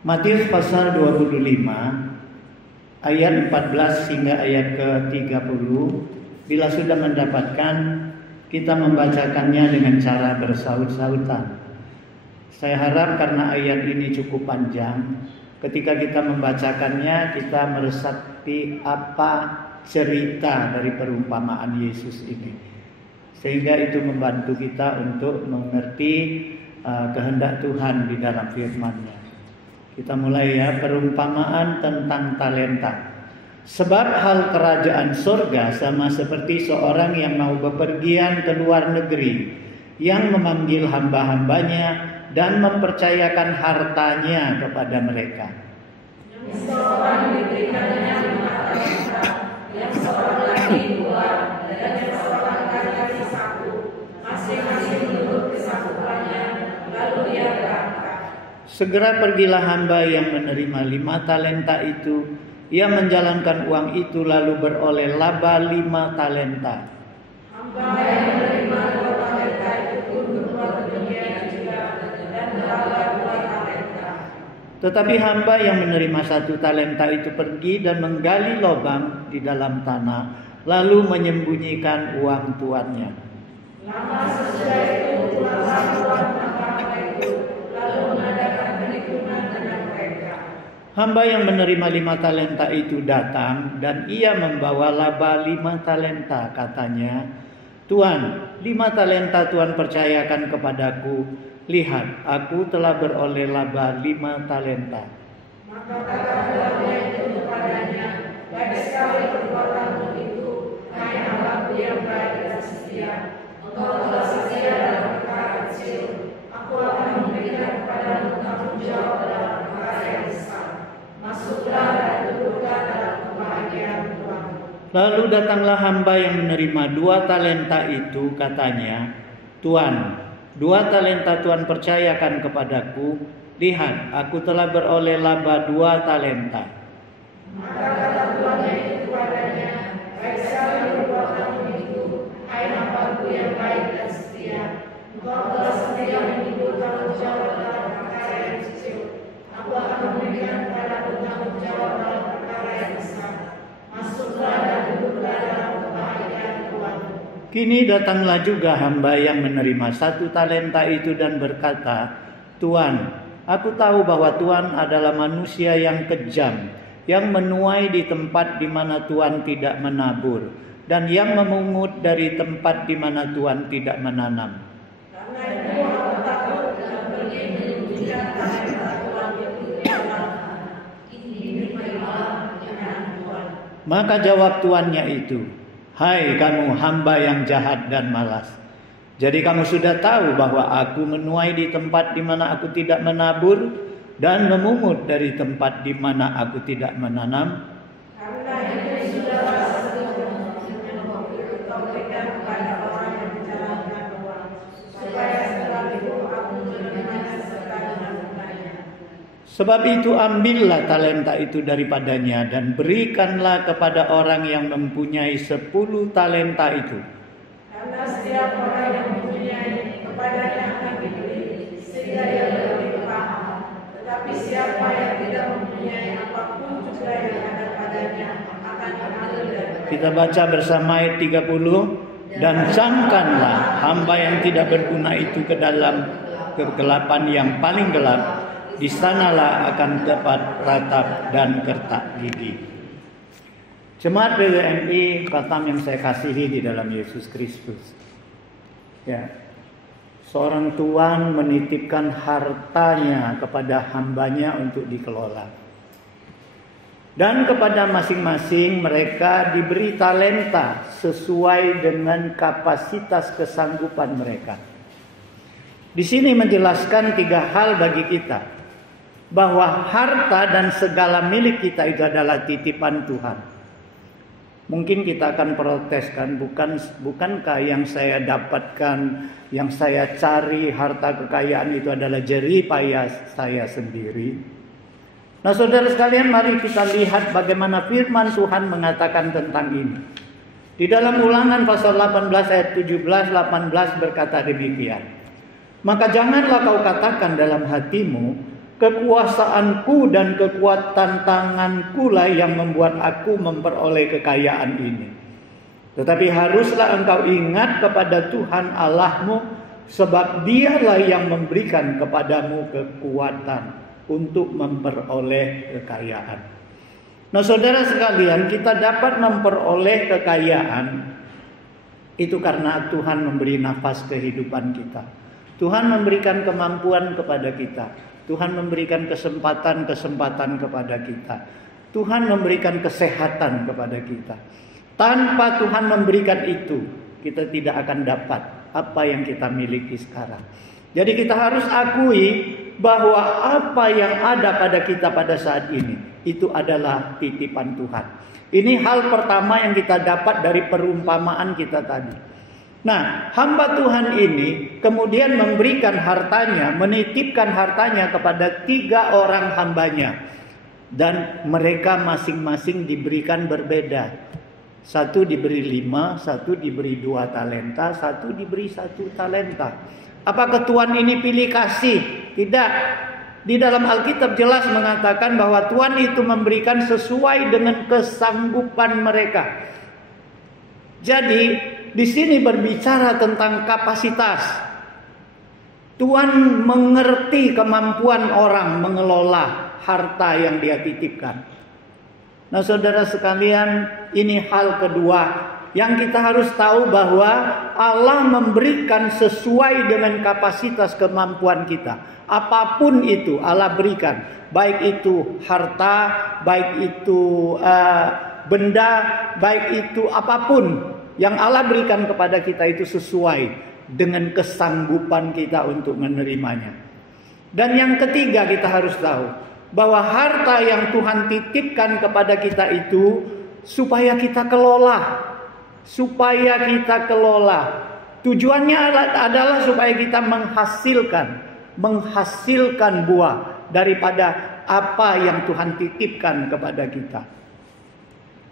Matius pasal 25 ayat 14 hingga ayat ke-30. Bila sudah mendapatkan, kita membacakannya dengan cara bersaut-sautan. Saya harap karena ayat ini cukup panjang, ketika kita membacakannya kita meresapi apa cerita dari perumpamaan Yesus ini, sehingga itu membantu kita untuk mengerti kehendak Tuhan di dalam firman-Nya. Kita mulai ya, perumpamaan tentang talenta. Sebab hal kerajaan sorga sama seperti seorang yang mau bepergian ke luar negeri, yang memanggil hamba-hambanya dan mempercayakan hartanya kepada mereka. Yang seorang diberikannya 5 talenta, yang seorang lagi 2, dan yang seorang lagi 1, masing-masing menurut kesakuannya, lalu ia berangkat. Segera pergilah hamba yang menerima 5 talenta itu. Ia menjalankan uang itu lalu beroleh laba 5 talenta. Hamba yang menerima 2 talenta itu pun berbuat demikian juga dan berlaba 2 talenta. Tetapi hamba yang menerima 1 talenta itu pergi dan menggali lubang di dalam tanah, lalu menyembunyikan uang tuannya. Lama sesudah itu pulanglah tuan hamba itu, lalu mengadakan perhitungan dengan mereka. Hamba yang menerima 5 talenta itu datang dan ia membawa laba 5 talenta. Katanya, Tuan, 5 talenta Tuan percayakan kepadaku. Lihat, aku telah beroleh laba 5 talenta. Maka kata tuannya itu kepadanya, baik sekali perbuatanmu itu, hai hambaku yang baik dan setia. Engkau telah setia dalam perkara kecil, aku akan memberikan kepadamu tanggung jawab dalam perkara yang besar. Masuklah dan duduklah dalam kebahagiaan Tuhan. Lalu datanglah hamba yang menerima 2 talenta itu, katanya, Tuan, 2 talenta Tuan percayakan kepadaku. Lihat, aku telah beroleh laba 2 talenta. Maka kata tuannya itu kepadanya, baik sekali perbuatanmu itu, hai hambaku yang baik dan setia. Engkau telah setia memikul tanggung jawab dalam perkara yang kecil. Aku akan memberikan kepadamu tanggung jawab dalam perkara yang besar. Masuklah dan duduklah dalam kebahagiaan Tuhan. Kini datanglah juga hamba yang menerima 1 talenta itu dan berkata, Tuan, aku tahu bahwa Tuan adalah manusia yang kejam, yang menuai di tempat di mana Tuan tidak menabur, dan yang memungut dari tempat di mana Tuan tidak menanam. Karena itu aku takut dan pergi menyembunyikan talenta Tuan itu di dalam tanah. Ini berilah perkenan Tuan. Maka jawab tuannya itu, hai kamu hamba yang jahat dan malas. Jadi kamu sudah tahu bahwa aku menuai di tempat di mana aku tidak menabur dan memungut dari tempat di mana aku tidak menanam. Karena itu sudahlah seharusnya engkau berikan kepada orang yang menjalankan uang, supaya setelah itu aku menerimanya serta dengan bunganya. Sebab itu ambillah talenta itu daripadanya dan berikanlah kepada orang yang mempunyai 10 talenta itu. Karena setiap orang yang mempunyai kepadanya akan diberi, sehingga ia lebih paham. Tetapi siapa yang tidak mempunyai apapun juga yang ada padanya akan diambil daripadanya. Kita baca bersama ayat 30. Dan camkanlah hamba yang tidak berguna itu ke dalam kegelapan yang paling gelap. Di sanalah akan dapat ratap dan kertak gigi. Jemaat PWMI Batam yang saya kasihi di dalam Yesus Kristus. Ya, seorang tuan menitipkan hartanya kepada hambanya untuk dikelola. Dan kepada masing-masing mereka diberi talenta sesuai dengan kapasitas kesanggupan mereka. Di sini menjelaskan 3 hal bagi kita. Bahwa harta dan segala milik kita itu adalah titipan Tuhan. Mungkin kita akan protes kan, bukankah yang saya dapatkan, yang saya cari, harta kekayaan itu adalah jerih payah saya sendiri. Nah saudara sekalian, mari kita lihat bagaimana firman Tuhan mengatakan tentang ini. Di dalam Ulangan pasal 18 ayat 17-18 berkata demikian. Maka janganlah kau katakan dalam hatimu, kekuasaanku dan kekuatan tanganku lah yang membuat aku memperoleh kekayaan ini. Tetapi haruslah engkau ingat kepada Tuhan Allahmu, sebab Dialah yang memberikan kepadamu kekuatan untuk memperoleh kekayaan. Nah, saudara sekalian, kita dapat memperoleh kekayaan itu karena Tuhan memberi nafas kehidupan kita. Tuhan memberikan kemampuan kepada kita. Tuhan memberikan kesempatan-kesempatan kepada kita. Tuhan memberikan kesehatan kepada kita. Tanpa Tuhan memberikan itu, kita tidak akan dapat apa yang kita miliki sekarang. Jadi kita harus akui bahwa apa yang ada pada kita pada saat ini, itu adalah titipan Tuhan. Ini hal pertama yang kita dapat dari perumpamaan kita tadi. Nah, hamba Tuhan ini kemudian memberikan hartanya, menitipkan hartanya kepada 3 orang hambanya. Dan mereka masing-masing diberikan berbeda. Satu diberi 5, satu diberi 2 talenta, satu diberi 1 talenta. Apakah Tuhan ini pilih kasih? Tidak. Di dalam Alkitab jelas mengatakan bahwa Tuhan itu memberikan sesuai dengan kesanggupan mereka. Jadi di sini berbicara tentang kapasitas. Tuhan mengerti kemampuan orang mengelola harta yang Dia titipkan. Nah, saudara sekalian, ini hal kedua yang kita harus tahu, bahwa Allah memberikan sesuai dengan kapasitas kemampuan kita. Apapun itu Allah berikan, baik itu harta, baik itu benda, baik itu apapun yang Allah berikan kepada kita itu sesuai dengan kesanggupan kita untuk menerimanya. Dan yang ketiga, kita harus tahu bahwa harta yang Tuhan titipkan kepada kita itu supaya kita kelola. Supaya kita kelola. Tujuannya adalah supaya kita menghasilkan buah daripada apa yang Tuhan titipkan kepada kita.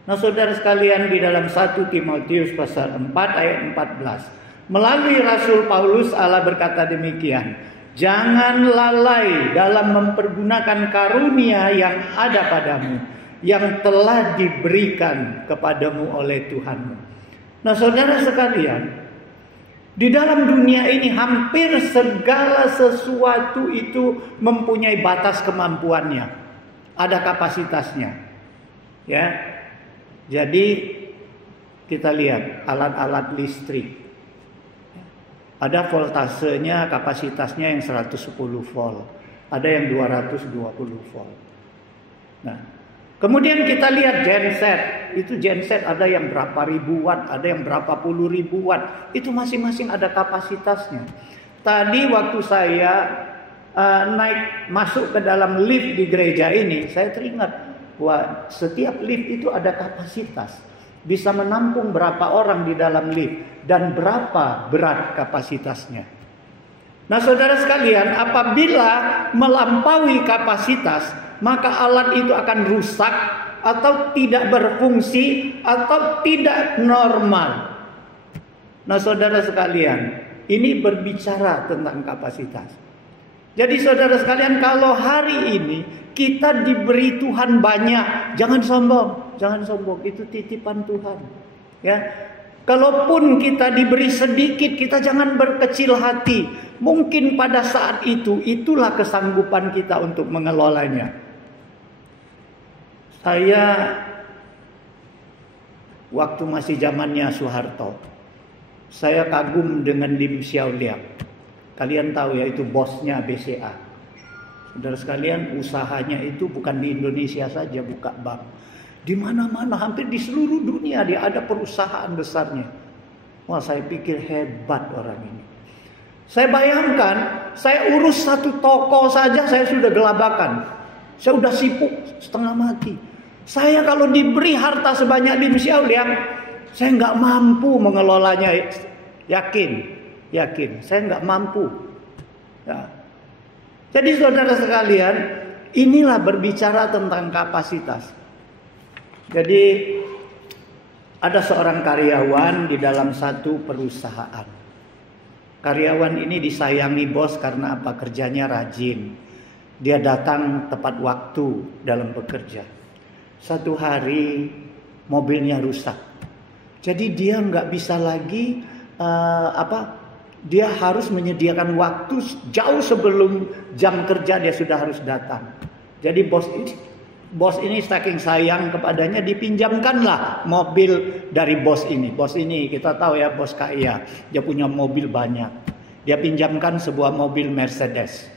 Nah, saudara sekalian, di dalam 1 Timotius pasal 4 ayat 14, melalui Rasul Paulus Allah berkata demikian, jangan lalai dalam mempergunakan karunia yang ada padamu, yang telah diberikan kepadamu oleh Tuhanmu. Nah, saudara sekalian, di dalam dunia ini hampir segala sesuatu itu mempunyai batas kemampuannya. Ada kapasitasnya. Ya. Jadi kita lihat alat-alat listrik. Ada voltasenya, kapasitasnya yang 110 volt. Ada yang 220 volt. Nah, kemudian kita lihat genset. Itu genset ada yang berapa ribu watt, ada yang berapa puluh ribu watt. Itu masing-masing ada kapasitasnya. Tadi waktu saya masuk ke dalam lift di gereja ini, saya teringat bahwa setiap lift itu ada kapasitas. Bisa menampung berapa orang di dalam lift dan berapa berat kapasitasnya. Nah, saudara sekalian, apabila melampaui kapasitas, maka alat itu akan rusak atau tidak berfungsi atau tidak normal. Nah, saudara sekalian, ini berbicara tentang kapasitas. Jadi saudara sekalian, kalau hari ini kita diberi Tuhan banyak, jangan sombong, itu titipan Tuhan. Ya. Kalaupun kita diberi sedikit, kita jangan berkecil hati. Mungkin pada saat itu, itulah kesanggupan kita untuk mengelolanya. Saya waktu masih zamannya Soeharto, saya kagum dengan Lim Xiao Liang. Kalian tahu ya, itu bosnya BCA. Saudara sekalian, usahanya itu bukan di Indonesia saja buka bank. Di mana-mana, hampir di seluruh dunia dia ada perusahaan besarnya. Wah, saya pikir hebat orang ini. Saya bayangkan, saya urus satu toko saja saya sudah gelabakan. Saya sudah sibuk setengah mati. Saya kalau diberi harta sebanyak Lim Xiao Liang, saya nggak mampu mengelolanya. Yakin, saya nggak mampu. Ya. Jadi saudara sekalian, inilah berbicara tentang kapasitas. Jadi Ada seorang karyawan di dalam satu perusahaan. Karyawan ini disayangi bos karena apa? Kerjanya rajin. Dia datang tepat waktu dalam bekerja. Satu hari mobilnya rusak. Jadi dia nggak bisa lagi dia harus menyediakan waktu jauh sebelum jam kerja dia sudah harus datang. Jadi bos ini saking sayang kepadanya, dipinjamkanlah mobil dari bos ini. Bos ini kita tahu ya, bos kaya, dia punya mobil banyak. Dia pinjamkan sebuah mobil Mercedes.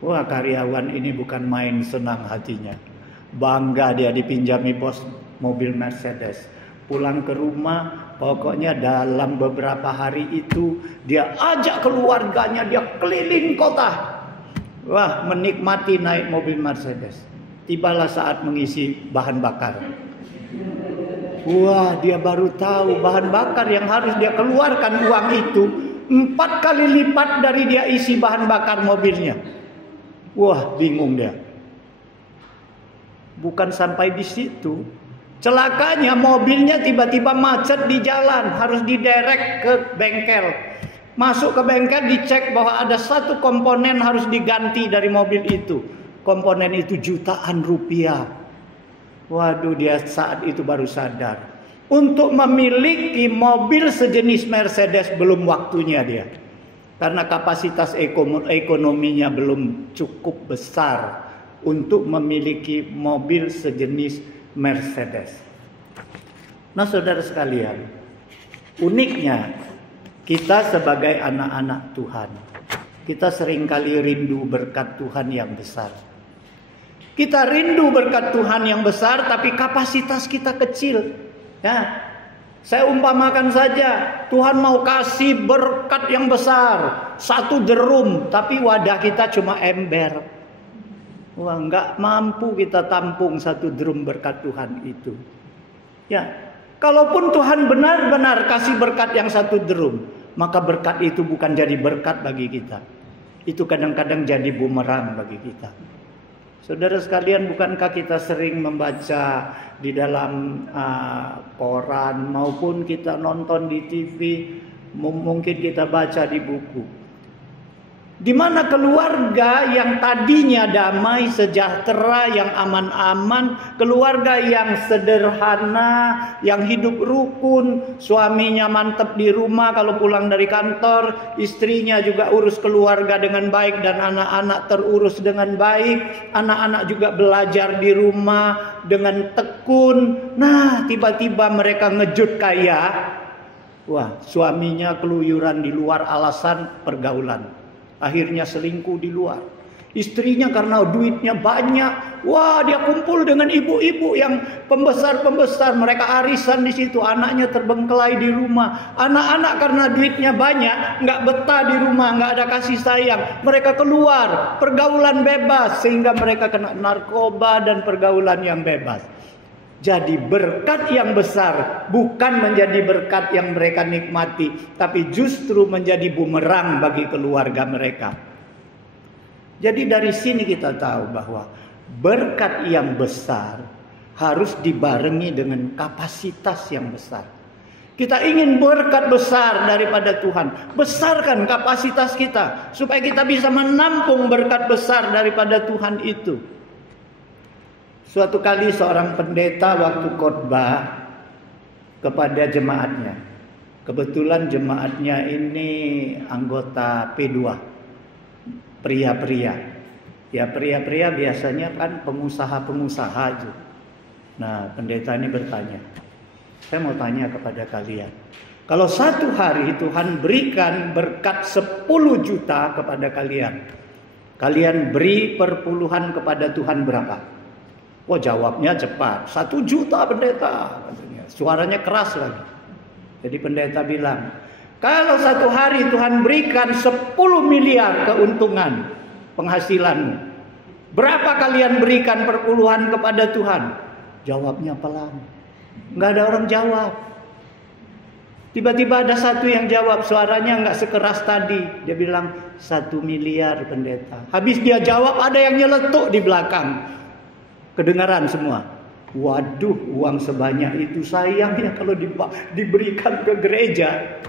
Wah, karyawan ini bukan main senang hatinya. Bangga dia dipinjami bos mobil Mercedes. Pulang ke rumah, pokoknya dalam beberapa hari itu dia ajak keluarganya, dia keliling kota. Wah, menikmati naik mobil Mercedes. Tibalah saat mengisi bahan bakar. Wah, dia baru tahu bahan bakar yang harus dia keluarkan uang itu 4 kali lipat dari dia isi bahan bakar mobilnya. Wah, bingung dia. Bukan sampai di situ, celakanya mobilnya tiba-tiba macet di jalan, harus diderek ke bengkel. Masuk ke bengkel, dicek bahwa ada satu komponen harus diganti dari mobil itu. Komponen itu jutaan rupiah. Waduh, dia saat itu baru sadar. Untuk memiliki mobil sejenis Mercedes belum waktunya dia. Karena kapasitas ekonominya belum cukup besar untuk memiliki mobil sejenis Mercedes. Nah, saudara sekalian, uniknya kita sebagai anak-anak Tuhan, kita seringkali rindu berkat Tuhan yang besar. Kita rindu berkat Tuhan yang besar, tapi kapasitas kita kecil. Ya, saya umpamakan saja, Tuhan mau kasih berkat yang besar, 1 drum, tapi wadah kita cuma ember. Wah, nggak mampu kita tampung 1 drum berkat Tuhan itu. Ya, kalaupun Tuhan benar-benar kasih berkat yang 1 drum, maka berkat itu bukan jadi berkat bagi kita. Itu kadang-kadang jadi bumerang bagi kita. Saudara sekalian, bukankah kita sering membaca di dalam koran maupun kita nonton di TV, mungkin kita baca di buku, di mana keluarga yang tadinya damai, sejahtera, yang aman-aman, keluarga yang sederhana, yang hidup rukun, suaminya mantap di rumah kalau pulang dari kantor, istrinya juga urus keluarga dengan baik dan anak-anak terurus dengan baik, anak-anak juga belajar di rumah dengan tekun. Nah, tiba-tiba mereka ngejut kaya. Wah, suaminya keluyuran di luar alasan pergaulan. Akhirnya selingkuh di luar. Istrinya karena duitnya banyak, wah, dia kumpul dengan ibu-ibu yang pembesar-pembesar, mereka arisan di situ, anaknya terbengkelai di rumah. Anak-anak karena duitnya banyak, nggak betah di rumah, nggak ada kasih sayang. Mereka keluar, pergaulan bebas, sehingga mereka kena narkoba dan pergaulan yang bebas. Jadi berkat yang besar bukan menjadi berkat yang mereka nikmati, tapi justru menjadi bumerang bagi keluarga mereka. Jadi dari sini kita tahu bahwa berkat yang besar harus dibarengi dengan kapasitas yang besar. Kita ingin berkat besar daripada Tuhan, besarkan kapasitas kita supaya kita bisa menampung berkat besar daripada Tuhan itu. Suatu kali seorang pendeta waktu khotbah kepada jemaatnya. Kebetulan jemaatnya ini anggota P2. Pria-pria. Ya, pria-pria biasanya kan pengusaha-pengusaha aja. Nah, pendeta ini bertanya. Saya mau tanya kepada kalian. Kalau satu hari Tuhan berikan berkat 10 juta kepada kalian, kalian beri perpuluhan kepada Tuhan berapa? Oh, jawabnya cepat. 1 juta pendeta, katanya. Suaranya keras lagi. Jadi pendeta bilang, kalau satu hari Tuhan berikan 10 miliar keuntungan penghasilanmu, berapa kalian berikan perpuluhan kepada Tuhan? Jawabnya pelan. Nggak ada orang jawab. Tiba-tiba ada satu yang jawab, suaranya nggak sekeras tadi. Dia bilang 1 miliar pendeta. Habis dia jawab, ada yang nyeletuk di belakang. Kedengaran semua. Waduh, uang sebanyak itu sayang ya kalau diberikan ke gereja.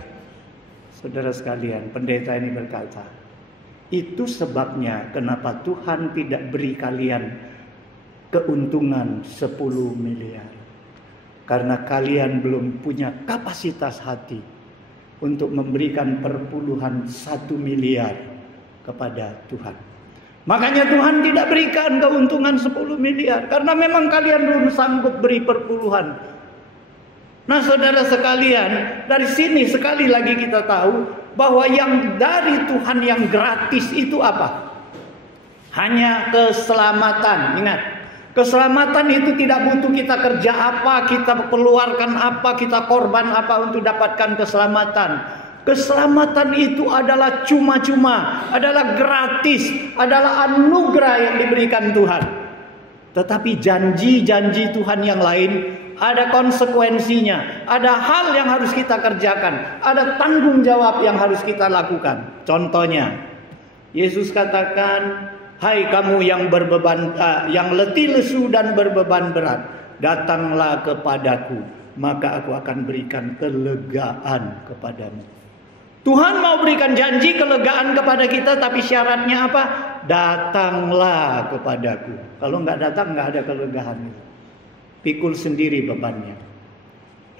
Saudara sekalian, pendeta ini berkata, itu sebabnya kenapa Tuhan tidak beri kalian keuntungan 10 miliar. Karena kalian belum punya kapasitas hati untuk memberikan perpuluhan 1 miliar kepada Tuhan. Makanya Tuhan tidak berikan keuntungan 10 miliar. Karena memang kalian belum sanggup beri perpuluhan. Nah saudara sekalian, dari sini sekali lagi kita tahu bahwa yang dari Tuhan yang gratis itu apa? Hanya keselamatan. Ingat, keselamatan itu tidak butuh kita kerja apa, kita keluarkan apa, kita korban apa untuk dapatkan keselamatan. Keselamatan itu adalah cuma-cuma, adalah gratis, adalah anugerah yang diberikan Tuhan. Tetapi janji-janji Tuhan yang lain ada konsekuensinya, ada hal yang harus kita kerjakan, ada tanggung jawab yang harus kita lakukan. Contohnya, Yesus katakan, "Hai kamu yang berbeban, yang letih lesu dan berbeban berat, datanglah kepadaku, maka aku akan berikan kelegaan kepadamu." Tuhan mau berikan janji kelegaan kepada kita, tapi syaratnya apa? Datanglah kepadaku. Kalau nggak datang, nggak ada kelegaan itu. Pikul sendiri bebannya.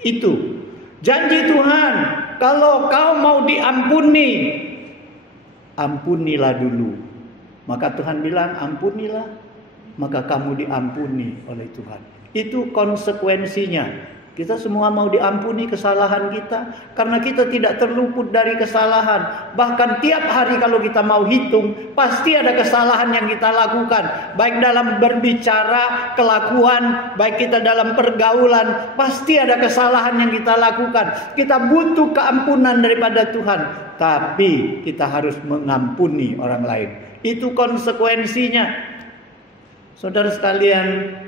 Itu janji Tuhan. Kalau kau mau diampuni, ampunilah dulu. Maka Tuhan bilang, ampunilah, maka kamu diampuni oleh Tuhan. Itu konsekuensinya. Kita semua mau diampuni kesalahan kita, karena kita tidak terluput dari kesalahan. Bahkan tiap hari kalau kita mau hitung, pasti ada kesalahan yang kita lakukan. Baik dalam berbicara, kelakuan, baik kita dalam pergaulan, pasti ada kesalahan yang kita lakukan. Kita butuh keampunan daripada Tuhan, tapi kita harus mengampuni orang lain. Itu konsekuensinya. Saudara sekalian,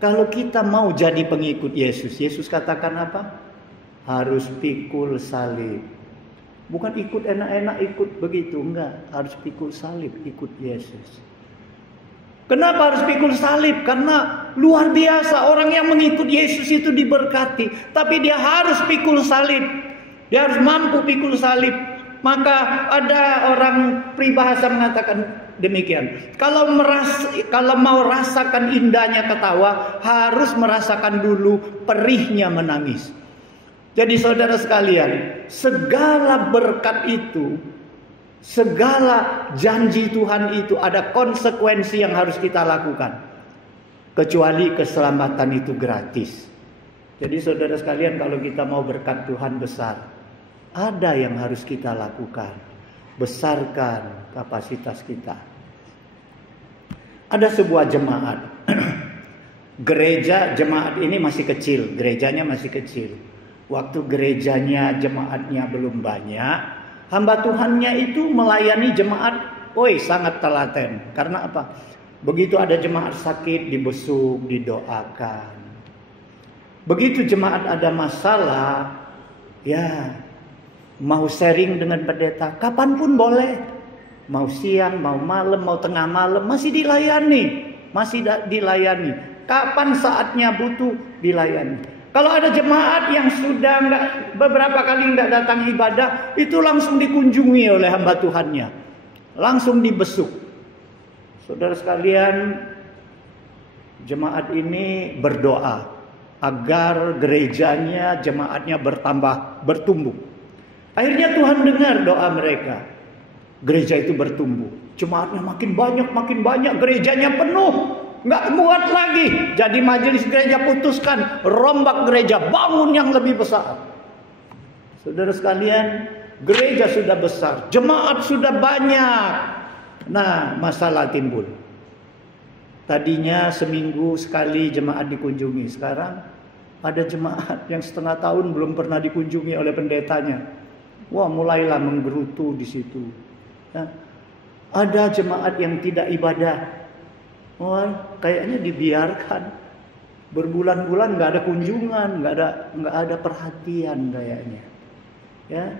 kalau kita mau jadi pengikut Yesus, Yesus katakan apa? Harus pikul salib. Bukan ikut enak-enak, ikut begitu. Enggak, harus pikul salib, ikut Yesus. Kenapa harus pikul salib? Karena luar biasa orang yang mengikut Yesus itu diberkati. Tapi dia harus pikul salib. Dia harus mampu pikul salib. Maka ada orang peribahasa mengatakan demikian. Kalau mau rasakan indahnya ketawa, harus merasakan dulu perihnya menangis. Jadi saudara sekalian, segala berkat itu, segala janji Tuhan itu ada konsekuensi yang harus kita lakukan. Kecuali keselamatan itu gratis. Jadi saudara sekalian, kalau kita mau berkat Tuhan besar, ada yang harus kita lakukan. Besarkan kapasitas kita. Ada sebuah jemaat. Jemaat ini masih kecil. Gerejanya masih kecil. Waktu gerejanya, jemaatnya belum banyak, hamba Tuhannya itu melayani jemaat, sangat telaten. Karena apa? Begitu ada jemaat sakit, dibesuk, didoakan. Begitu jemaat ada masalah, ya mau sharing dengan pendeta, kapanpun boleh. Mau siang, mau malam, mau tengah malam, masih dilayani. Kapan saatnya butuh, dilayani. Kalau ada jemaat yang sudah beberapa kali nggak datang ibadah, itu langsung dikunjungi oleh hamba Tuhannya. Langsung dibesuk. Saudara sekalian, jemaat ini berdoa agar gerejanya, jemaatnya bertumbuh. Akhirnya Tuhan dengar doa mereka. Gereja itu bertumbuh. Jemaatnya makin banyak, gerejanya penuh. Nggak muat lagi. Jadi majelis gereja putuskan, rombak gereja, bangun yang lebih besar. Saudara sekalian, gereja sudah besar, jemaat sudah banyak. Nah, masalah timbul. Tadinya seminggu sekali jemaat dikunjungi. Sekarang ada jemaat yang setengah tahun belum pernah dikunjungi oleh pendetanya. Wah, mulailah menggerutu di situ. Nah, ada jemaat yang tidak ibadah. Wah, kayaknya dibiarkan. Berbulan-bulan nggak ada kunjungan, nggak ada perhatian kayaknya. Ya,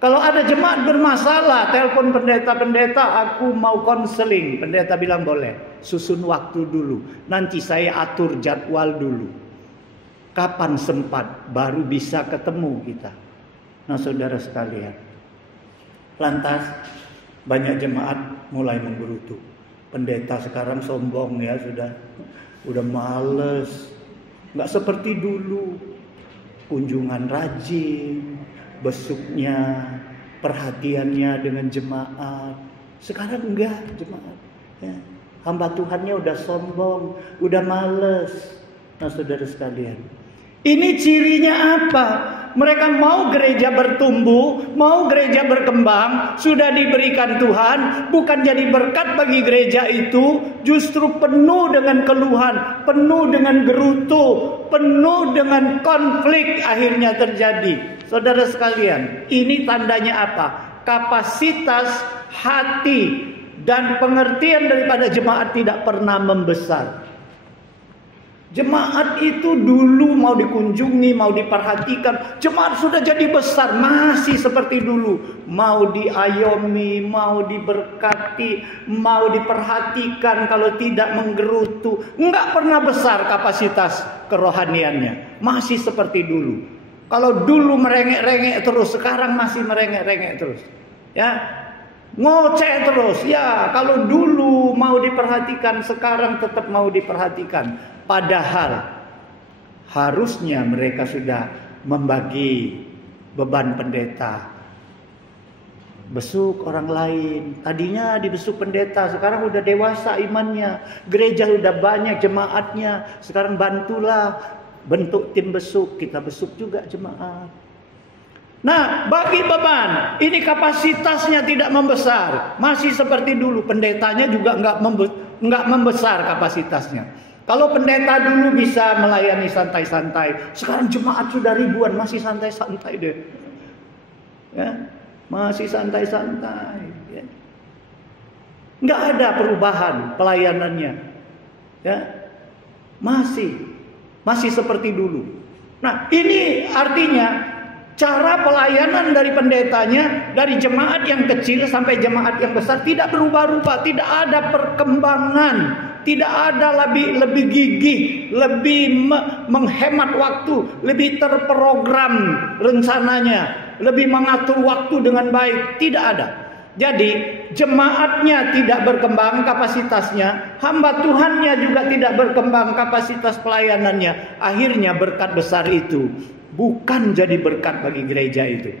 Kalau ada jemaat bermasalah, telepon pendeta, aku mau konseling. Pendeta bilang boleh, susun waktu dulu. Nanti saya atur jadwal dulu. Kapan sempat, baru bisa ketemu kita. Nah saudara sekalian, lantas banyak jemaat mulai menggerutu. Pendeta sekarang sombong ya, udah males. Nggak seperti dulu. Kunjungan rajin, besuknya, perhatiannya dengan jemaat. Sekarang enggak jemaat. Ya. Hamba Tuhannya udah sombong, udah males. Nah saudara sekalian, ini cirinya apa? Mereka mau gereja bertumbuh, mau gereja berkembang, sudah diberikan Tuhan, bukan jadi berkat bagi gereja itu, justru penuh dengan keluhan, penuh dengan gerutu, penuh dengan konflik akhirnya terjadi. Saudara sekalian, ini tandanya apa? Kapasitas hati dan pengertian daripada jemaat tidak pernah membesar. Jemaat itu dulu mau dikunjungi, mau diperhatikan. Jemaat sudah jadi besar, masih seperti dulu. Mau diayomi, mau diberkati, mau diperhatikan, kalau tidak menggerutu. Enggak pernah besar kapasitas kerohaniannya. Masih seperti dulu. Kalau dulu merengek-rengek terus, sekarang masih merengek-rengek terus. Ya, ngoceh terus. Ya, kalau dulu mau diperhatikan, sekarang tetap mau diperhatikan. Padahal harusnya mereka sudah membagi beban pendeta. Besuk orang lain. Tadinya dibesuk pendeta, sekarang udah dewasa imannya. Gereja udah banyak jemaatnya. Sekarang bantulah, bentuk tim besuk. Kita besuk juga jemaat. Nah, bagi beban, ini kapasitasnya tidak membesar. Masih seperti dulu, pendetanya juga nggak membesar kapasitasnya. Kalau pendeta dulu bisa melayani santai-santai, sekarang jemaat sudah ribuan, masih santai-santai deh. Ya, masih santai-santai. Ya. Nggak ada perubahan pelayanannya. Ya, masih seperti dulu. Nah, ini artinya cara pelayanan dari pendetanya, dari jemaat yang kecil sampai jemaat yang besar tidak berubah-ubah, tidak ada perkembangan. Tidak ada lebih gigih, lebih menghemat waktu, lebih terprogram rencananya, lebih mengatur waktu dengan baik. Tidak ada. Jadi jemaatnya tidak berkembang kapasitasnya, hamba Tuhannya juga tidak berkembang kapasitas pelayanannya. Akhirnya berkat besar itu bukan jadi berkat bagi gereja itu,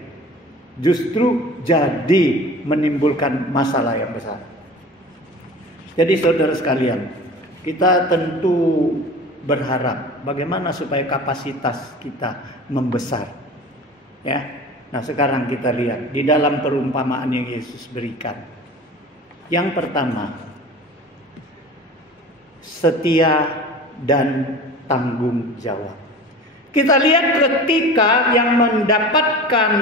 justru jadi menimbulkan masalah yang besar. Jadi saudara sekalian, kita tentu berharap bagaimana supaya kapasitas kita membesar. Ya. Nah, sekarang kita lihat di dalam perumpamaan yang Yesus berikan. Yang pertama, setia dan tanggung jawab. Kita lihat ketika yang mendapatkan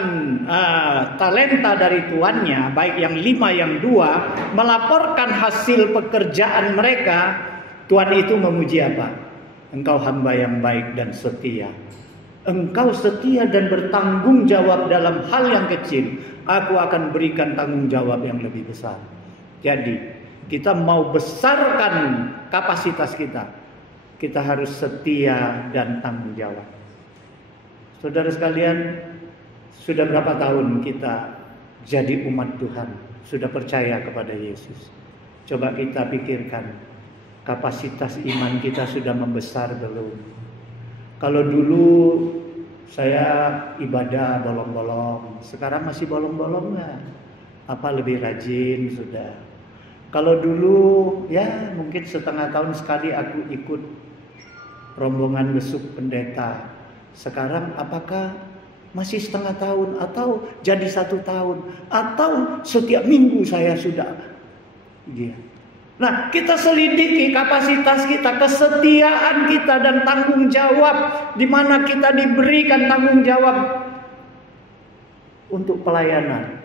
talenta dari tuannya, baik yang 5 yang 2, melaporkan hasil pekerjaan mereka, tuan itu memuji apa? Engkau hamba yang baik dan setia. Engkau setia dan bertanggung jawab dalam hal yang kecil, aku akan berikan tanggung jawab yang lebih besar. Jadi kita mau besarkan kapasitas kita harus setia dan tanggung jawab. Saudara sekalian, sudah berapa tahun kita jadi umat Tuhan, sudah percaya kepada Yesus? Coba kita pikirkan, kapasitas iman kita sudah membesar belum? Kalau dulu saya ibadah bolong-bolong, sekarang masih bolong-bolong nggak? Apa lebih rajin sudah? Kalau dulu ya mungkin setengah tahun sekali aku ikut rombongan besuk pendeta. Sekarang apakah masih setengah tahun atau jadi 1 tahun atau setiap minggu saya sudah? Ya. Nah, kita selidiki kapasitas kita, kesetiaan kita dan tanggung jawab, di mana kita diberikan tanggung jawab untuk pelayanan.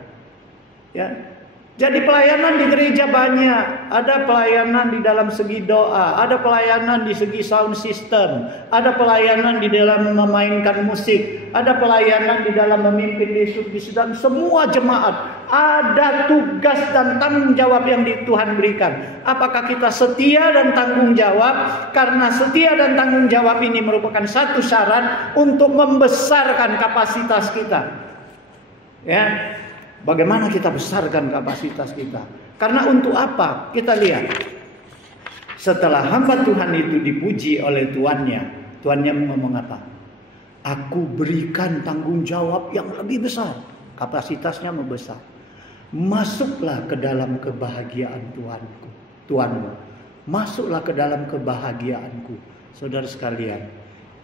Ya. Jadi pelayanan di gereja banyak, ada pelayanan di dalam segi doa, ada pelayanan di segi sound system, ada pelayanan di dalam memainkan musik, ada pelayanan di dalam memimpin Yesus dan semua jemaat. Ada tugas dan tanggung jawab yang Tuhan berikan. Apakah kita setia dan tanggung jawab? Karena setia dan tanggung jawab ini merupakan satu syarat untuk membesarkan kapasitas kita. Ya, bagaimana kita besarkan kapasitas kita? Karena untuk apa? Kita lihat. Setelah hamba Tuhan itu dipuji oleh tuannya ngomong apa? Aku berikan tanggung jawab yang lebih besar. Kapasitasnya membesar. Masuklah ke dalam kebahagiaan Tuhanmu. Masuklah ke dalam kebahagiaanku. Saudara sekalian,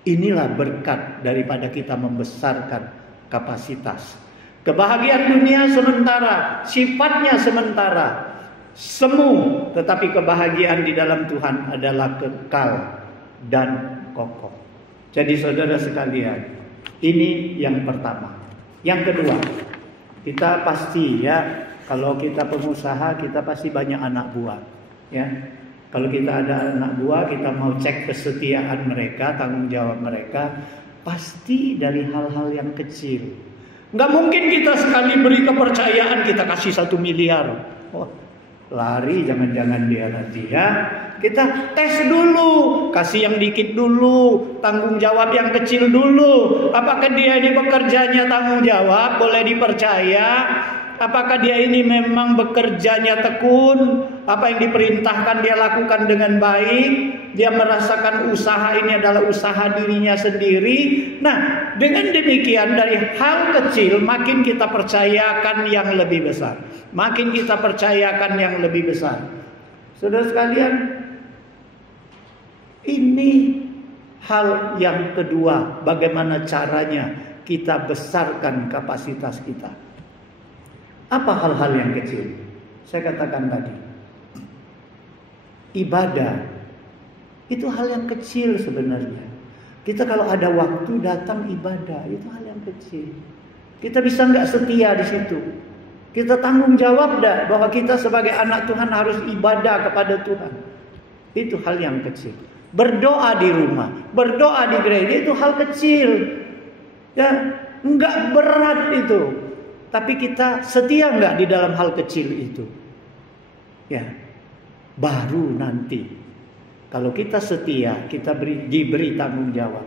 inilah berkat daripada kita membesarkan kapasitas. Kebahagiaan dunia sementara, sifatnya sementara, semu, tetapi kebahagiaan di dalam Tuhan adalah kekal dan kokoh. Jadi saudara sekalian, ini yang pertama. Yang kedua, kita pasti ya, kalau kita pengusaha kita pasti banyak anak buah. Ya, kalau kita ada anak buah, kita mau cek kesetiaan mereka, tanggung jawab mereka, pasti dari hal-hal yang kecil. Nggak mungkin kita sekali beri kepercayaan kita kasih 1 miliar. Oh, lari jangan-jangan dia nanti ya. Kita tes dulu, kasih yang dikit dulu, tanggung jawab yang kecil dulu. Apakah dia ini bekerjanya tanggung jawab, boleh dipercaya? Apakah dia ini memang bekerjanya tekun? Apa yang diperintahkan dia lakukan dengan baik? Dia merasakan usaha ini adalah usaha dirinya sendiri. Nah, dengan demikian dari hal kecil makin kita percayakan yang lebih besar. Makin kita percayakan yang lebih besar. Saudara sekalian, ini hal yang kedua, bagaimana caranya kita besarkan kapasitas kita. Apa hal-hal yang kecil? Saya katakan tadi, ibadah itu hal yang kecil sebenarnya. Kita kalau ada waktu datang ibadah, itu hal yang kecil. Kita bisa nggak setia di situ? Kita tanggung jawab dah bahwa kita sebagai anak Tuhan harus ibadah kepada Tuhan. Itu hal yang kecil. Berdoa di rumah, berdoa di gereja itu hal kecil. Ya, nggak berat itu. Tapi kita setia nggak di dalam hal kecil itu? Ya, baru nanti kalau kita setia, kita diberi tanggung jawab,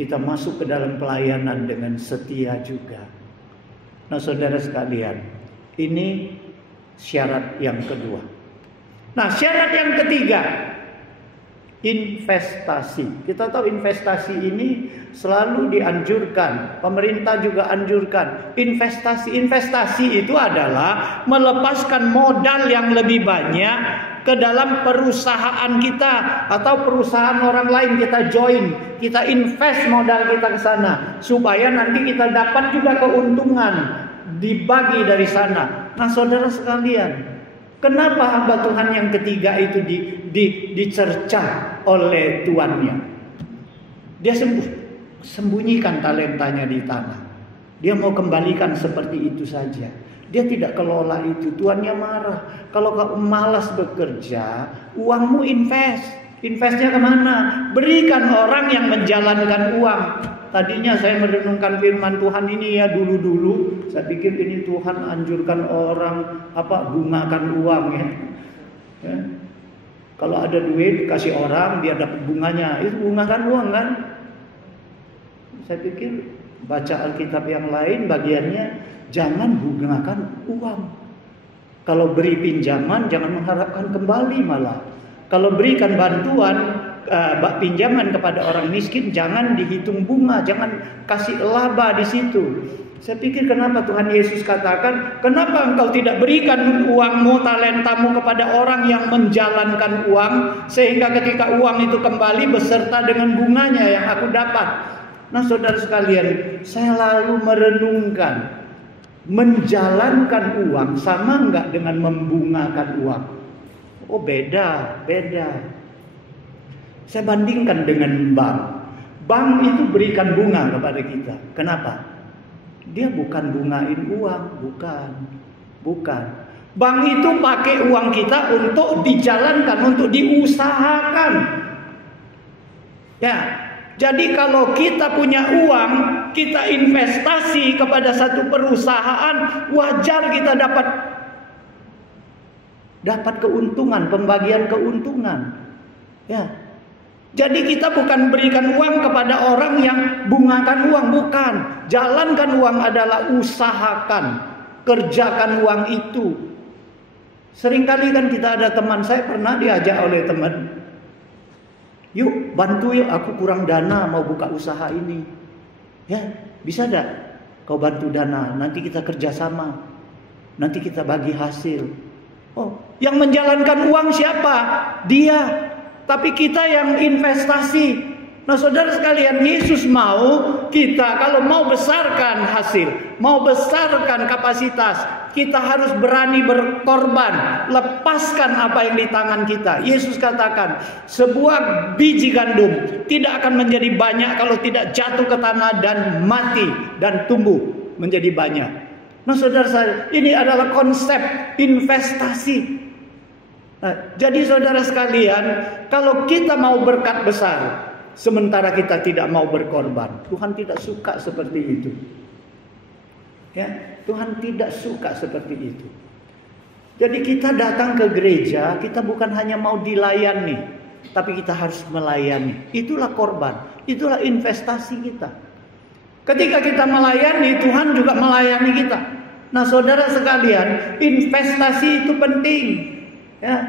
kita masuk ke dalam pelayanan dengan setia juga. Nah, saudara sekalian, ini syarat yang kedua. Nah, syarat yang ketiga, investasi. Kita tahu investasi ini selalu dianjurkan. Pemerintah juga anjurkan. Investasi itu adalah melepaskan modal yang lebih banyak ke dalam perusahaan kita atau perusahaan orang lain. Kita join, kita invest modal kita ke sana supaya nanti kita dapat juga keuntungan dibagi dari sana. Nah, saudara sekalian, kenapa hamba Tuhan yang ketiga itu dicercah oleh tuannya? Dia sembunyikan talentanya di tanah. Dia mau kembalikan seperti itu saja. Dia tidak kelola itu. Tuannya marah. Kalau kau malas bekerja, uangmu invest. Investnya kemana? Berikan orang yang menjalankan uang. Tadinya saya merenungkan firman Tuhan ini ya dulu-dulu. Saya pikir ini Tuhan anjurkan orang gunakan uang ya. Kalau ada duit kasih orang dia dapat bunganya. Itu gunakan uang kan? Saya pikir baca Alkitab yang lain bagiannya jangan gunakan uang. Kalau beri pinjaman jangan mengharapkan kembali malah. Kalau berikan bantuan pinjaman kepada orang miskin jangan dihitung bunga, jangan kasih laba di situ. Saya pikir kenapa Tuhan Yesus katakan, kenapa engkau tidak berikan uangmu, talentamu kepada orang yang menjalankan uang, sehingga ketika uang itu kembali beserta dengan bunganya yang aku dapat. Nah, saudara sekalian, saya lalu merenungkan, menjalankan uang sama enggak dengan membungakan uang? Oh, beda. Saya bandingkan dengan bank. Bank itu berikan bunga kepada kita. Kenapa? Dia bukan bungain uang, bukan. Bank itu pakai uang kita untuk dijalankan, untuk diusahakan. Ya, jadi kalau kita punya uang, kita investasi kepada satu perusahaan, wajar kita dapat keuntungan, pembagian keuntungan. Ya. Jadi kita bukan berikan uang kepada orang yang bungakan uang, bukan. Jalankan uang adalah usahakan, kerjakan uang itu. Seringkali kan kita ada teman, saya pernah diajak oleh teman, yuk bantu yuk, aku kurang dana mau buka usaha ini. Ya, bisa gak kau bantu dana, nanti kita kerjasama, nanti kita bagi hasil. Oh, yang menjalankan uang siapa? Dia. Tapi kita yang investasi. Nah saudara sekalian, Yesus mau kita kalau mau besarkan hasil, mau besarkan kapasitas, kita harus berani berkorban, lepaskan apa yang di tangan kita. Yesus katakan, sebuah biji gandum tidak akan menjadi banyak kalau tidak jatuh ke tanah dan mati dan tumbuh menjadi banyak. Nah saudara saya, ini adalah konsep investasi. Nah, jadi saudara sekalian, kalau kita mau berkat besar, sementara kita tidak mau berkorban, Tuhan tidak suka seperti itu. Ya, Tuhan tidak suka seperti itu. Jadi kita datang ke gereja, kita bukan hanya mau dilayani, tapi kita harus melayani. Itulah korban, itulah investasi kita. Ketika kita melayani, Tuhan juga melayani kita. Nah, saudara sekalian, investasi itu penting. Ya,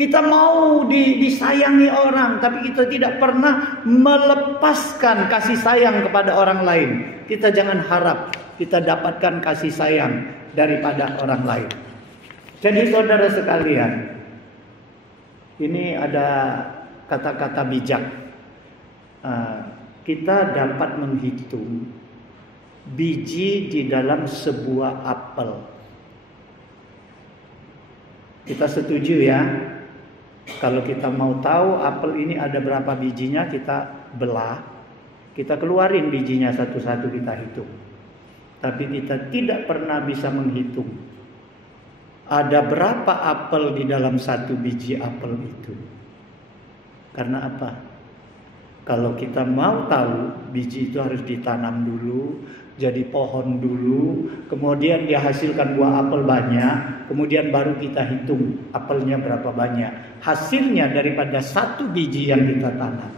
kita mau disayangi orang, tapi kita tidak pernah melepaskan kasih sayang kepada orang lain. Kita jangan harap kita dapatkan kasih sayang daripada orang lain. Jadi saudara sekalian, ini ada kata-kata bijak. Kita dapat menghitung biji di dalam sebuah apel. Kita setuju ya? Kalau kita mau tahu apel ini ada berapa bijinya, kita belah, kita keluarin bijinya satu-satu, kita hitung. Tapi kita tidak pernah bisa menghitung ada berapa apel di dalam satu biji apel itu. Karena apa? Kalau kita mau tahu, biji itu harus ditanam dulu, jadi pohon dulu, kemudian dia hasilkan buah apel banyak, kemudian baru kita hitung apelnya berapa banyak. Hasilnya daripada satu biji yang kita tanam.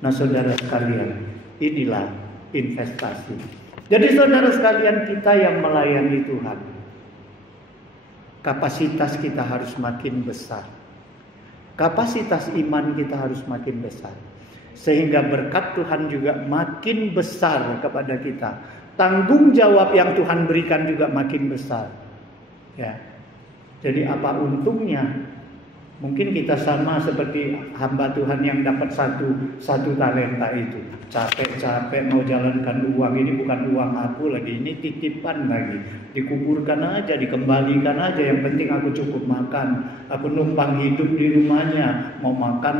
Nah saudara sekalian, inilah investasi. Jadi saudara sekalian, kita yang melayani Tuhan, kapasitas kita harus makin besar. Kapasitas iman kita harus makin besar. Sehingga berkat Tuhan juga makin besar kepada kita. Tanggung jawab yang Tuhan berikan juga makin besar. Ya. Jadi apa untungnya? Mungkin kita sama seperti hamba Tuhan yang dapat satu talenta itu. Capek-capek mau jalankan uang, ini bukan uang aku lagi, ini titipan lagi. Dikuburkan aja, dikembalikan aja, yang penting aku cukup makan. Aku numpang hidup di rumahnya, mau makan,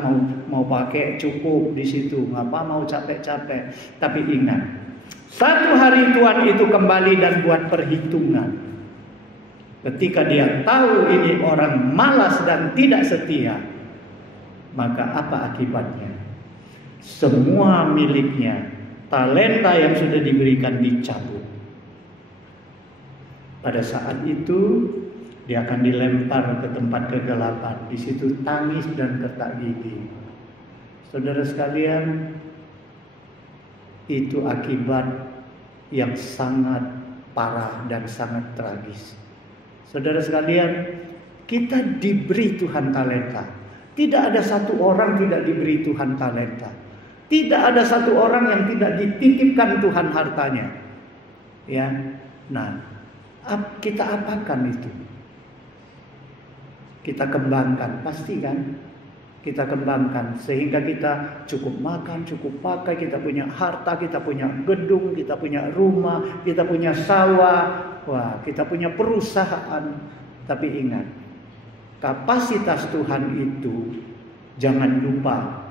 mau pakai cukup di situ. Ngapa mau capek-capek? Tapi ingat, satu hari Tuhan itu kembali dan buat perhitungan. Ketika dia tahu ini orang malas dan tidak setia, maka apa akibatnya? Semua miliknya, talenta yang sudah diberikan dicabut. Pada saat itu dia akan dilempar ke tempat kegelapan. Di situ tangis dan retak gigi. Saudara sekalian, itu akibat yang sangat parah dan sangat tragis. Saudara sekalian, kita diberi Tuhan talenta. Tidak ada satu orang tidak diberi Tuhan talenta. Tidak ada satu orang yang tidak dititipkan Tuhan hartanya. Ya. Nah, kita apakan itu? Kita kembangkan, pasti kan? Kita kembangkan sehingga kita cukup makan, cukup pakai, kita punya harta, kita punya gedung, kita punya rumah, kita punya sawah, wah, kita punya perusahaan. Tapi ingat, kapasitas Tuhan itu jangan lupa,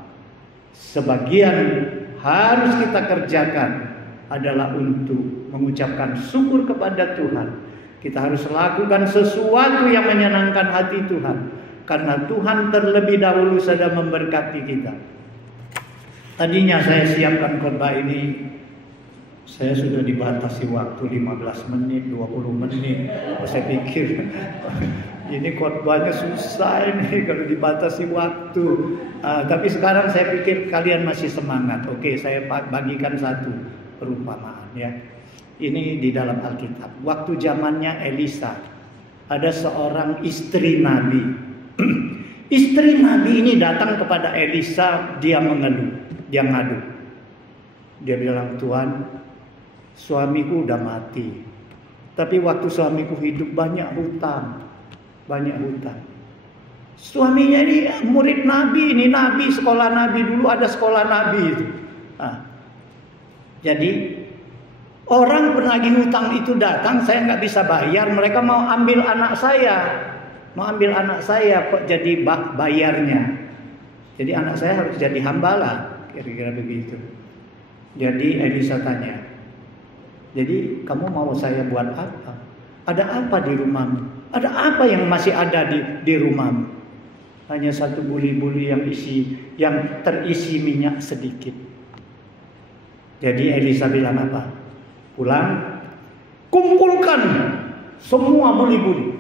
sebagian harus kita kerjakan adalah untuk mengucapkan syukur kepada Tuhan. Kita harus lakukan sesuatu yang menyenangkan hati Tuhan, karena Tuhan terlebih dahulu sudah memberkati kita. Tadinya saya siapkan khotbah ini, saya sudah dibatasi waktu 15 menit, 20 menit. Saya pikir ini khotbahnya susah ini kalau dibatasi waktu. Tapi sekarang saya pikir kalian masih semangat. Oke, saya bagikan satu perumpamaan ya. Ini di dalam Alkitab. Waktu zamannya Elisa, ada seorang istri Nabi. Istri Nabi ini datang kepada Elisa, dia mengeluh, dia ngadu. Dia bilang, Tuhan, suamiku udah mati. Tapi waktu suamiku hidup banyak hutang. Banyak hutang. Suaminya ini murid Nabi, ini Nabi, sekolah Nabi, dulu ada sekolah Nabi itu. Jadi orang penagih hutang itu datang, saya nggak bisa bayar, mereka mau ambil anak saya. Mau ambil anak saya, kok jadi bayarnya. Jadi anak saya harus jadi hambala, kira-kira begitu. Jadi Elisa tanya, jadi kamu mau saya buat apa? Ada apa di rumahmu? Ada apa yang masih ada di rumahmu? Hanya satu buli-buli yang terisi minyak sedikit. Jadi Elisa bilang apa? Pulang, kumpulkan semua buli-buli.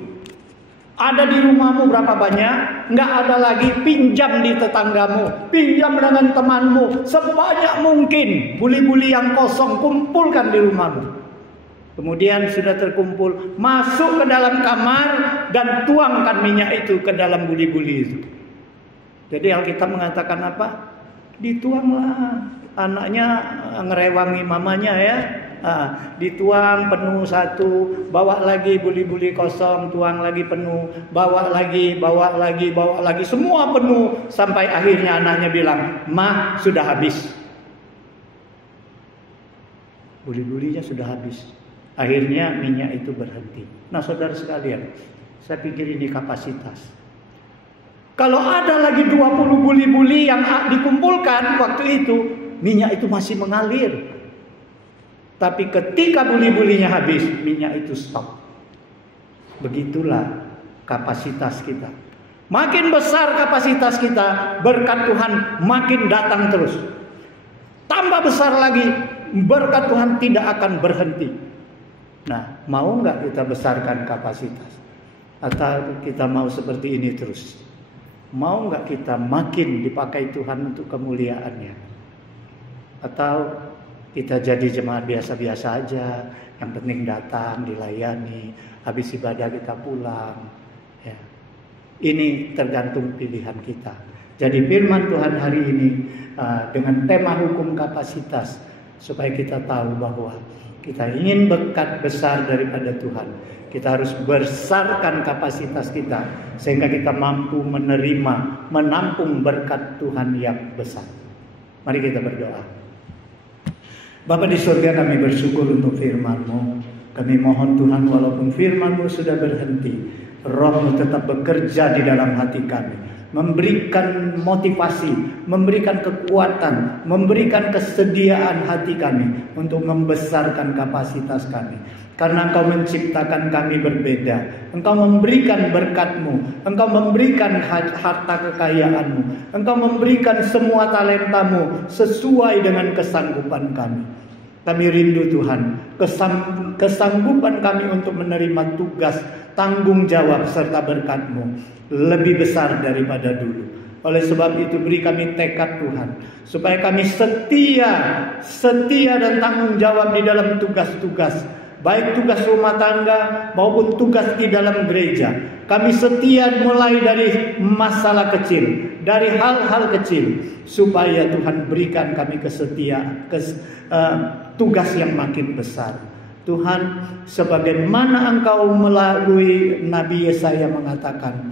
Ada di rumahmu berapa banyak? Nggak ada lagi, pinjam di tetanggamu, pinjam dengan temanmu, sebanyak mungkin buli-buli yang kosong kumpulkan di rumahmu. Kemudian sudah terkumpul, masuk ke dalam kamar dan tuangkan minyak itu ke dalam buli-buli itu. Jadi Alkitab mengatakan apa? Dituanglah. Anaknya ngerewangi mamanya ya. Dituang penuh satu, bawa lagi buli-buli kosong, tuang lagi penuh, bawa lagi, semua penuh sampai akhirnya anaknya bilang, "Ma, sudah habis." Buli-bulinya sudah habis. Akhirnya minyak itu berhenti. Nah, saudara sekalian, saya pikir ini kapasitas. Kalau ada lagi 20 buli-buli yang dikumpulkan waktu itu, minyak itu masih mengalir. Tapi ketika buli-bulinya habis, minyak itu stop. Begitulah kapasitas kita. Makin besar kapasitas kita, berkat Tuhan makin datang terus. Tambah besar lagi, berkat Tuhan tidak akan berhenti. Nah, mau nggak kita besarkan kapasitas? Atau kita mau seperti ini terus? Mau nggak kita makin dipakai Tuhan untuk kemuliaannya? Atau kita jadi jemaat biasa-biasa aja, yang penting datang, dilayani, habis ibadah kita pulang. Ya. Ini tergantung pilihan kita. Jadi firman Tuhan hari ini dengan tema hukum kapasitas, supaya kita tahu bahwa kita ingin berkat besar daripada Tuhan, kita harus besarkan kapasitas kita sehingga kita mampu menerima, menampung berkat Tuhan yang besar. Mari kita berdoa. Bapa di surga, kami bersyukur untuk firman-Mu. Kami mohon Tuhan, walaupun firman-Mu sudah berhenti, Roh-Mu tetap bekerja di dalam hati kami, memberikan motivasi, memberikan kekuatan, memberikan kesediaan hati kami untuk membesarkan kapasitas kami. Karena Engkau menciptakan kami berbeda. Engkau memberikan berkat-Mu, Engkau memberikan harta kekayaan-Mu, Engkau memberikan semua talenta-Mu sesuai dengan kesanggupan kami. Kami rindu Tuhan, kesanggupan kami untuk menerima tugas, tanggung jawab serta berkat-Mu lebih besar daripada dulu. Oleh sebab itu beri kami tekad Tuhan, supaya kami setia dan tanggung jawab di dalam tugas-tugas, baik tugas rumah tangga maupun tugas di dalam gereja. Kami setia mulai dari masalah kecil, dari hal-hal kecil, supaya Tuhan berikan kami tugas yang makin besar. Tuhan, sebagaimana Engkau melalui Nabi Yesaya mengatakan,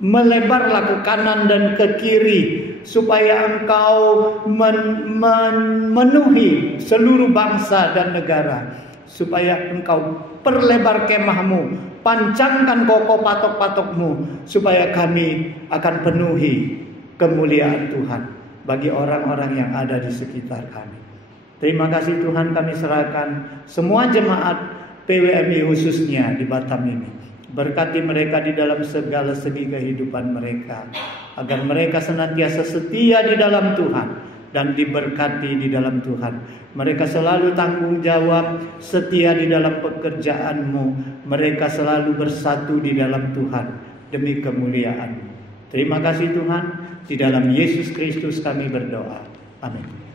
melebarlah ke kanan dan ke kiri, supaya Engkau memenuhi seluruh bangsa dan negara, supaya Engkau perlebar kemah-Mu, pancangkan kokoh patok-patok-Mu, supaya kami akan penuhi kemuliaan Tuhan bagi orang-orang yang ada di sekitar kami. Terima kasih Tuhan, kami serahkan semua jemaat PWMI khususnya di Batam ini. Berkati mereka di dalam segala segi kehidupan mereka, agar mereka senantiasa setia di dalam Tuhan dan diberkati di dalam Tuhan. Mereka selalu tanggung jawab, setia di dalam pekerjaan-Mu. Mereka selalu bersatu di dalam Tuhan demi kemuliaan-Mu. Terima kasih Tuhan, di dalam Yesus Kristus kami berdoa. Amin.